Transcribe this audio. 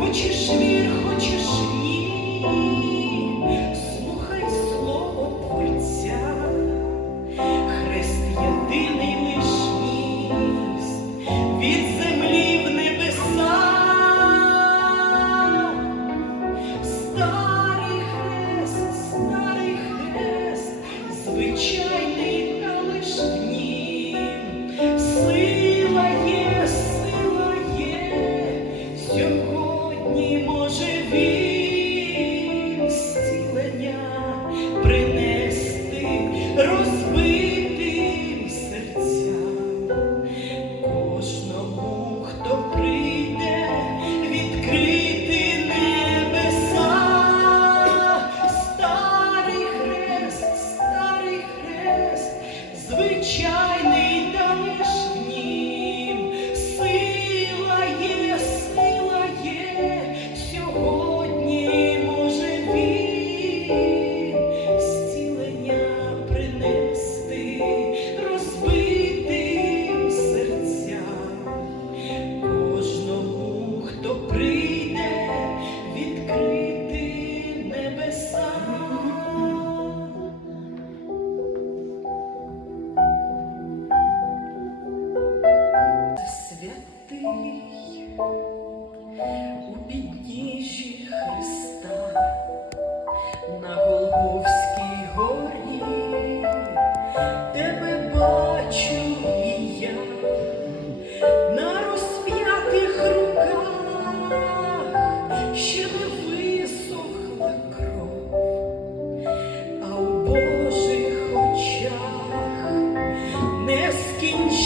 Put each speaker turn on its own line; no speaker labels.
хочеш вір, хочеш ні, у підніжжі Христа на Голговській горі тебе бачу і я на розп'ятих руках ще не висохла кров, а у Божих очах не скінчила.